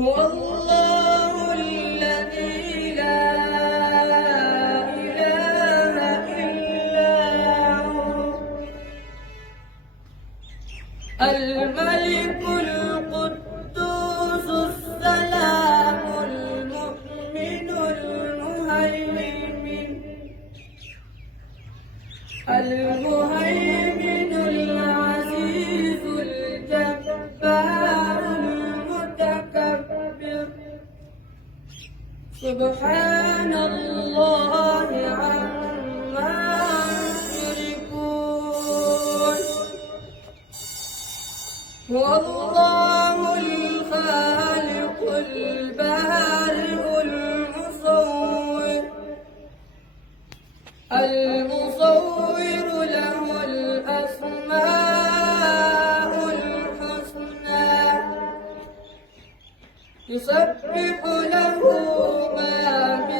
هو الله الذي لا إله إلا هو الملك القدوس السلام المؤمن المهيمن العزيز الجبار المتكبر سبحان الله عما يشركون هو الله الخالق البارئ المصور له الأسماء الحسنى يسبح له ما في